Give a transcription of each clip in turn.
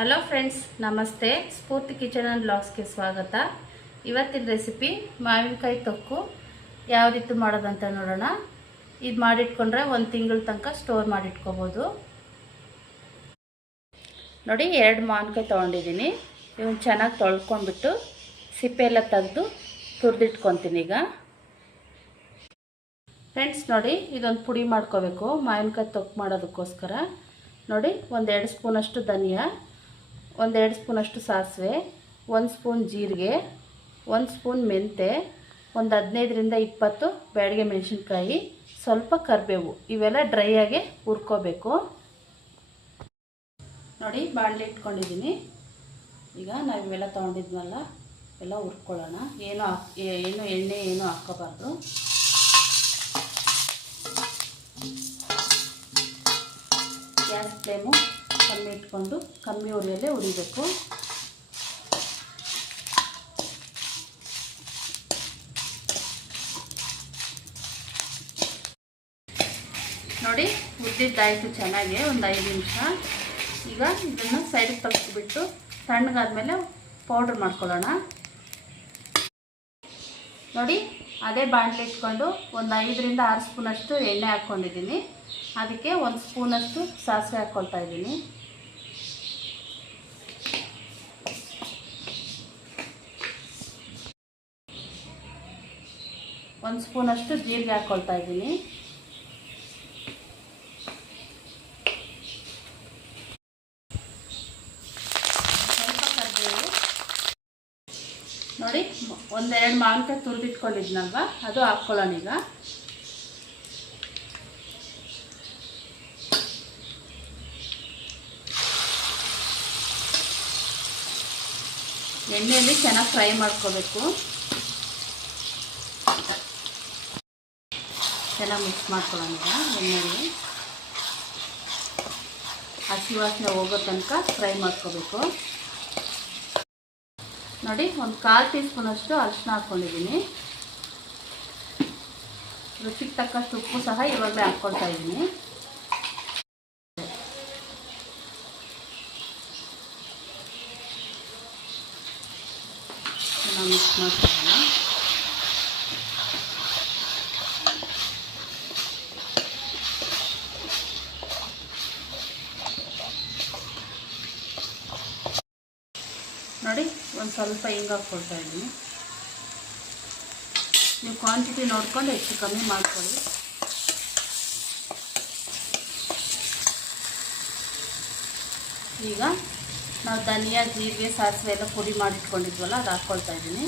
Hello friends ನಮಸ್ತೆ. ಸ್ಫೂರ್ತಿ kitchen and ಬ್ಲಾಗ್ಸ್ಗೆ ಸ್ವಾಗತ. ಇವತ್ತಿನ ರೆಸಿಪಿ ಮಾವಿನಕಾಯಿ ತೊಕ್ಕು. ಯಾವ ರೀತಿ ಮಾಡೋದಂತ ನೋಡೋಣ. ಇದು ಮಾಡಿಟ್ಕೊಂಡ್ರೆ ಒಂದು ತಿಂಗಳ ತನಕ ಸ್ಟೋರ್ ಮಾಡಿಟ್ಕೋಬೋದು. ನೋಡಿ, ಎರಡು ಮಾವಿನಕಾಯಿ ತೊಗೊಂಡಿದ್ದೀನಿ. ಇವನ್ನ ಚೆನ್ನಾಗಿ ತೊಳ್ಕೊಂಡ್ಬಿಟ್ಟು ಸಿಪ್ಪೆ ಎಲ್ಲ ತೆಗೆದು ತುರಿದಿಟ್ಕೊತೀನಿ ಈಗ. ಫ್ರೆಂಡ್ಸ್ ನೋಡಿ, ಇದೊಂದು ಪುಡಿ ಮಾಡ್ಕೋಬೇಕು. ಮಾವಿನಕಾಯಿ ತೊಕ್ಕು ಮಾಡೋದಕ್ಕೋಸ್ಕರ. ನೋಡಿ ಒಂದೆರಡು ಸ್ಪೂನಷ್ಟು ಧನಿಯಾ. ಒಂದೆರಡು ಸ್ಪೂನಷ್ಟು ಸಾಸಿವೆ, ಒಂದು ಸ್ಪೂನ್ ಜೀರಿಗೆ, ಒಂದು ಸ್ಪೂನ್ ಮೆಂತೆ, ಒಂದು ಹದಿನೈದರಿಂದ ಇಪ್ಪತ್ತು ಬ್ಯಾಡಿಗೆ ಮೆಣಸಿನ್ಕಾಯಿ, ಸ್ವಲ್ಪ ಕರಿಬೇವು, ಇವೆಲ್ಲ ಡ್ರೈಯಾಗೆ ಹುರ್ಕೋಬೇಕು. ನೋಡಿ, ಬಾಣಲೆ ಇಟ್ಕೊಂಡಿದ್ದೀನಿ. ಈಗ ನಾವು ಇವೆಲ್ಲ ತೊಗೊಂಡಿದ್ವಲ್ಲ ಎಲ್ಲ ಹುರ್ಕೊಳ್ಳೋಣ. ಏನು ಏನು ಎಣ್ಣೆ ಏನು ಹಾಕ್ಕೋಬಾರ್ದು. ಗ್ಯಾಸ್ ಫ್ಲೇಮು ಕಮ್ಮಿ ಇಟ್ಕೊಂಡು ಕಮ್ಮಿ ಉರಿಯಲ್ಲೇ ಉರಿಬೇಕು ನೋಡಿ ಉದ್ದಿದ್ದಾಯಿತು ಚೆನ್ನಾಗಿ, ಒಂದು ಐದು ನಿಮಿಷ. ಈಗ ಇದನ್ನು ಸೈಡಿಗೆ ತೆಗೆದುಬಿಟ್ಟು ತಣ್ಣಗಾದ್ಮೇಲೆ ಪೌಡ್ರ್ ಮಾಡ್ಕೊಳ್ಳೋಣ. ನೋಡಿ, ಅದೇ ಬಾಣಲೆ ಇಟ್ಕೊಂಡು ಒಂದು ಐದರಿಂದ ಆರು ಸ್ಪೂನಷ್ಟು ಎಣ್ಣೆ ಹಾಕ್ಕೊಂಡಿದ್ದೀನಿ. ಅದಕ್ಕೆ ಒಂದು ಸ್ಪೂನಷ್ಟು ಸಾಸಿವೆ ಹಾಕ್ಕೊಳ್ತಾ ಇದ್ದೀನಿ. ಒಂದು ಸ್ಪೂನಷ್ಟು ಜೀರಿಗೆ ಹಾಕ್ಕೊಳ್ತಾ ಇದ್ದೀನಿ. ನೋಡಿ, ಒಂದೆರಡು ಮಾವಿನಕಾಯಿ ತುರಿದಿಟ್ಕೊಂಡಿದ್ನಲ್ವ? ಅದು ಹಾಕ್ಕೊಳ್ಳೋಣ ಈಗ. ಎಣ್ಣೆಯಲ್ಲಿ ಚೆನ್ನಾಗಿ ಫ್ರೈ ಮಾಡ್ಕೋಬೇಕು. ಚೆನ್ನಾಗಿ ಮಿಕ್ಸ್ ಮಾಡ್ಕೊಳ್ಳೋಣ ಎಣ್ಣೆಯಲ್ಲಿ ಹಸಿ ವಾಸನೆ ಹೋಗೋ ತನಕ ಫ್ರೈ ಮಾಡ್ಕೋಬೇಕು. ನೋಡಿ, ಒಂದು ಕಾಲು ಟೀ ಸ್ಪೂನಷ್ಟು ಅರಿಶಿನ ಹಾಕ್ಕೊಂಡಿದ್ದೀನಿ. ರುಚಿಗೆ ತಕ್ಕಷ್ಟು ಉಪ್ಪು ಸಹ ಇವಾಗಲೇ ಹಾಕ್ಕೊಳ್ತಾ ಇದ್ದೀನಿ. ಮಿಕ್ಸ್ ಮಾಡ್ಕೊಳ್ಳೋಣ ನೋಡಿ ಒಂದು ಸ್ವಲ್ಪ ಹಿಂಗೆ ಇದ್ದೀನಿ. ನೀವು ಕ್ವಾಂಟಿಟಿ ನೋಡ್ಕೊಂಡು ಹೆಚ್ಚು ಕಮ್ಮಿ ಮಾಡ್ಕೊಳ್ಳಿ. ಈಗ ನಾವು ಧನಿಯಾ, ಜೀರಿಗೆ, ಸಾಸಿವೆ ಎಲ್ಲ ಪುಡಿ ಮಾಡಿಟ್ಕೊಂಡಿದ್ವಲ್ಲ, ಅದು ಹಾಕ್ಕೊಳ್ತಾ ಇದ್ದೀನಿ.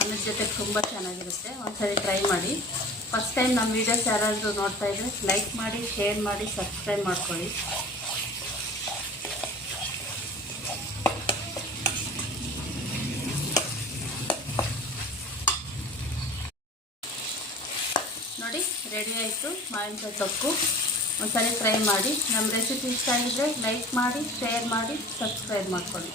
ಅನ್ನದ ಜೊತೆ ತುಂಬ ಚೆನ್ನಾಗಿರುತ್ತೆ. ಒಂದ್ಸರಿ ಟ್ರೈ ಮಾಡಿ. ಫಸ್ಟ್ ಟೈಮ್ ನಮ್ಮ ವೀಡಿಯೋಸ್ ಯಾರಾದರೂ ನೋಡ್ತಾ ಇದ್ರೆ ಲೈಕ್ ಮಾಡಿ ಶೇರ್ ಮಾಡಿ ಸಬ್ಸ್ಕ್ರೈಬ್ ಮಾಡ್ಕೊಳ್ಳಿ. ನೋಡಿ ರೆಡಿ ಆಯಿತು. ಮಾವಿನಕಾಯಿ ಸೊಪ್ಪು. ಒಂದ್ಸರಿ ಟ್ರೈ ಮಾಡಿ. ನಮ್ಮ ರೆಸಿಪಿ ಇಷ್ಟ ಆಗಿದ್ರೆ ಲೈಕ್ ಮಾಡಿ ಶೇರ್ ಮಾಡಿ ಸಬ್ಸ್ಕ್ರೈಬ್ ಮಾಡ್ಕೊಳ್ಳಿ.